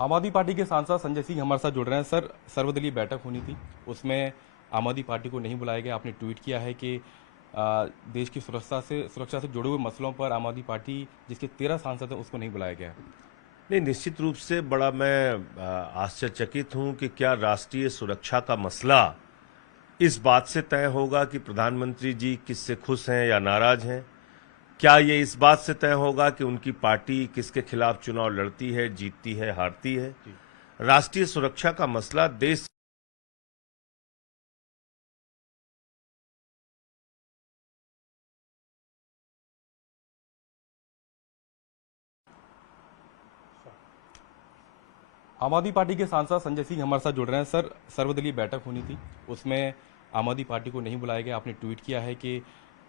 आम आदमी पार्टी के सांसद संजय सिंह हमारे साथ जुड़ रहे हैं। सर, सर्वदलीय बैठक होनी थी, उसमें आम आदमी पार्टी को नहीं बुलाया गया। आपने ट्वीट किया है कि देश की सुरक्षा से जुड़े हुए मसलों पर आम आदमी पार्टी जिसके 13 सांसद हैं उसको नहीं बुलाया गया। नहीं, निश्चित रूप से बड़ा मैं आश्चर्यचकित हूं कि क्या राष्ट्रीय सुरक्षा का मसला इस बात से तय होगा कि प्रधानमंत्री जी किससे खुश हैं या नाराज हैं। क्या ये इस बात से तय होगा कि उनकी पार्टी किसके खिलाफ चुनाव लड़ती है, जीतती है, हारती है। राष्ट्रीय सुरक्षा का मसला देश आम आदमी पार्टी के सांसद संजय सिंह हमारे साथ जुड़ रहे हैं। सर, सर्वदलीय बैठक होनी थी, उसमें आम आदमी पार्टी को नहीं बुलाया गया। आपने ट्वीट किया है कि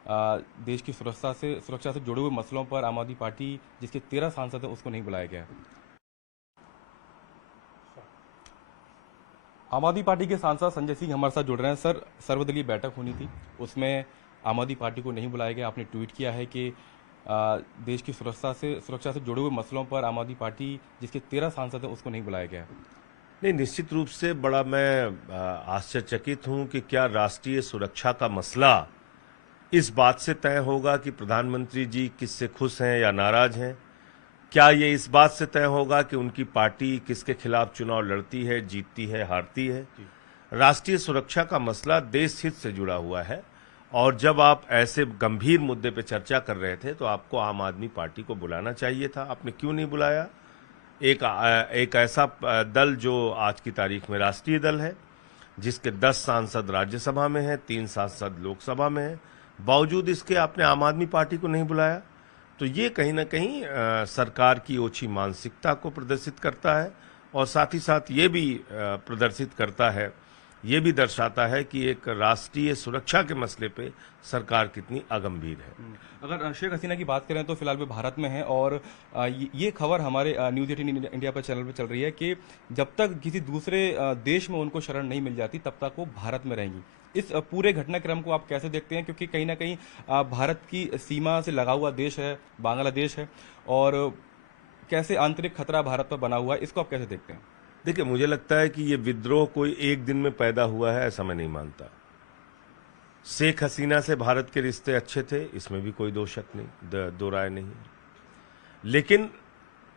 देश की सुरक्षा से जुड़े हुए मसलों पर आम आदमी पार्टी जिसके 13 सांसद हैं उसको नहीं बुलाया गया। आम आदमी पार्टी के सांसद संजय सिंह हमारे साथ जुड़ रहे हैं। सर, सर्वदलीय बैठक होनी थी, उसमें आम आदमी पार्टी को नहीं बुलाया गया। आपने ट्वीट किया है कि देश की सुरक्षा से जुड़े हुए मसलों पर आम आदमी पार्टी जिसके 13 सांसद हैं उसको नहीं बुलाया गया। नहीं, निश्चित रूप से बड़ा मैं आश्चर्यचकित हूं कि क्या राष्ट्रीय सुरक्षा का मसला इस बात से तय होगा कि प्रधानमंत्री जी किससे खुश हैं या नाराज हैं। क्या ये इस बात से तय होगा कि उनकी पार्टी किसके खिलाफ चुनाव लड़ती है, जीतती है, हारती है। राष्ट्रीय सुरक्षा का मसला देश हित से जुड़ा हुआ है और जब आप ऐसे गंभीर मुद्दे पे चर्चा कर रहे थे तो आपको आम आदमी पार्टी को बुलाना चाहिए था। आपने क्यों नहीं बुलाया। एक ऐसा दल जो आज की तारीख में राष्ट्रीय दल है, जिसके 10 सांसद राज्यसभा में हैं, 3 सांसद लोकसभा में हैं, बावजूद इसके आपने आम आदमी पार्टी को नहीं बुलाया। तो ये कहीं ना कहीं सरकार की ओछी मानसिकता को प्रदर्शित करता है और साथ ही साथ ये भी प्रदर्शित करता है, ये भी दर्शाता है कि एक राष्ट्रीय सुरक्षा के मसले पे सरकार कितनी अगंभीर है। अगर शेख हसीना की बात करें तो फिलहाल वे भारत में हैं और ये खबर हमारे न्यूज़ 18 इंडिया पर चैनल पर चल रही है कि जब तक किसी दूसरे देश में उनको शरण नहीं मिल जाती तब तक वो भारत में रहेंगी। इस पूरे घटनाक्रम को आप कैसे देखते हैं, क्योंकि कहीं ना कहीं भारत की सीमा से लगा हुआ देश है, बांग्लादेश है, और कैसे आंतरिक खतरा भारत पर बना हुआ है, इसको आप कैसे देखते हैं? देखिए, मुझे लगता है कि ये विद्रोह कोई एक दिन में पैदा हुआ है, ऐसा मैं नहीं मानता। शेख हसीना से भारत के रिश्ते अच्छे थे, इसमें भी कोई दो शक नहीं, दो राय नहीं। लेकिन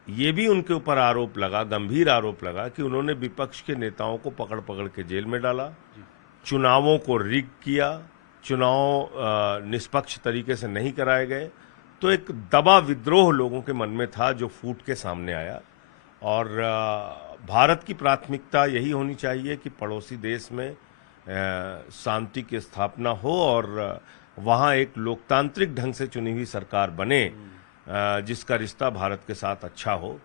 ये भी उनके ऊपर आरोप लगा, गंभीर आरोप लगा कि उन्होंने विपक्ष के नेताओं को पकड़ पकड़ के जेल में डाला, चुनावों को रिग किया, चुनाव निष्पक्ष तरीके से नहीं कराए गए। तो एक दबा विद्रोह लोगों के मन में था जो फूट के सामने आया। और भारत की प्राथमिकता यही होनी चाहिए कि पड़ोसी देश में शांति की स्थापना हो और वहाँ एक लोकतांत्रिक ढंग से चुनी हुई सरकार बने जिसका रिश्ता भारत के साथ अच्छा हो।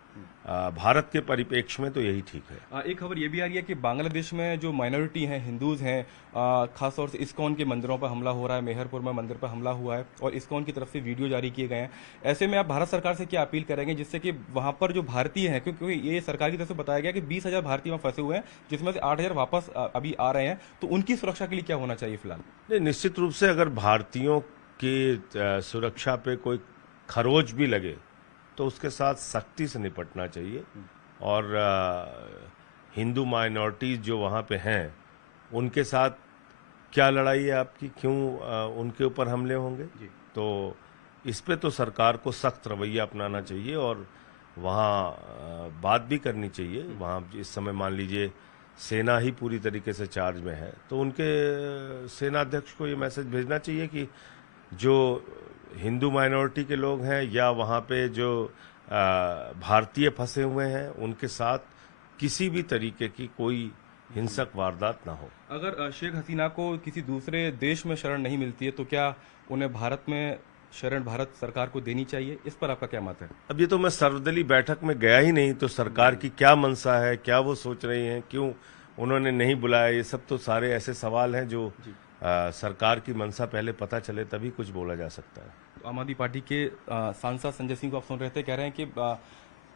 भारत के परिप्रेक्ष्य में तो यही ठीक है। एक खबर ये भी आ रही है कि बांग्लादेश में जो माइनॉरिटी हैं, हिंदूज हैं, खासतौर से इस्कॉन के मंदिरों पर हमला हो रहा है, मेहरपुर में मंदिर पर हमला हुआ है और इस्कॉन की तरफ से वीडियो जारी किए गए हैं। ऐसे में आप भारत सरकार से क्या अपील करेंगे जिससे कि वहाँ पर जो भारतीय हैं, क्योंकि ये सरकार की तरफ से बताया गया कि 20,000 भारतीय वहाँ फंसे हुए हैं, जिसमें से 8,000 वापस अभी आ रहे हैं, तो उनकी सुरक्षा के लिए क्या होना चाहिए फिलहाल? नहीं, निश्चित रूप से अगर भारतीयों की सुरक्षा पे कोई खरोच भी लगे तो उसके साथ सख्ती से निपटना चाहिए। और हिंदू माइनॉरिटीज जो वहाँ पे हैं उनके साथ क्या लड़ाई है आपकी, क्यों उनके ऊपर हमले होंगे। तो इस पे तो सरकार को सख्त रवैया अपनाना चाहिए और वहाँ बात भी करनी चाहिए। वहाँ इस समय मान लीजिए सेना ही पूरी तरीके से चार्ज में है, तो उनके सेनाध्यक्ष को ये मैसेज भेजना चाहिए कि जो हिंदू माइनॉरिटी के लोग हैं या वहाँ पे जो भारतीय फंसे हुए हैं उनके साथ किसी भी तरीके की कोई हिंसक वारदात ना हो। अगर शेख हसीना को किसी दूसरे देश में शरण नहीं मिलती है तो क्या उन्हें भारत में शरण भारत सरकार को देनी चाहिए? इस पर आपका क्या मत है? अब ये तो मैं सर्वदलीय बैठक में गया ही नहीं, तो सरकार की क्या मंशा है, क्या वो सोच रही हैं, क्यों उन्होंने नहीं बुलाया, ये सब तो सारे ऐसे सवाल हैं जो सरकार की मंशा पहले पता चले तभी कुछ बोला जा सकता है। तो आम आदमी पार्टी के सांसद संजय सिंह को आप सुन रहे थे, कह रहे हैं कि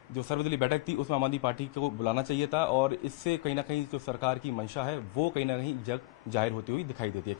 जो सर्वदलीय बैठक थी उसमें आम आदमी पार्टी को बुलाना चाहिए था और इससे कहीं ना कहीं जो सरकार की मंशा है वो कहीं ना कहीं जग जाहिर होती हुई दिखाई देती है।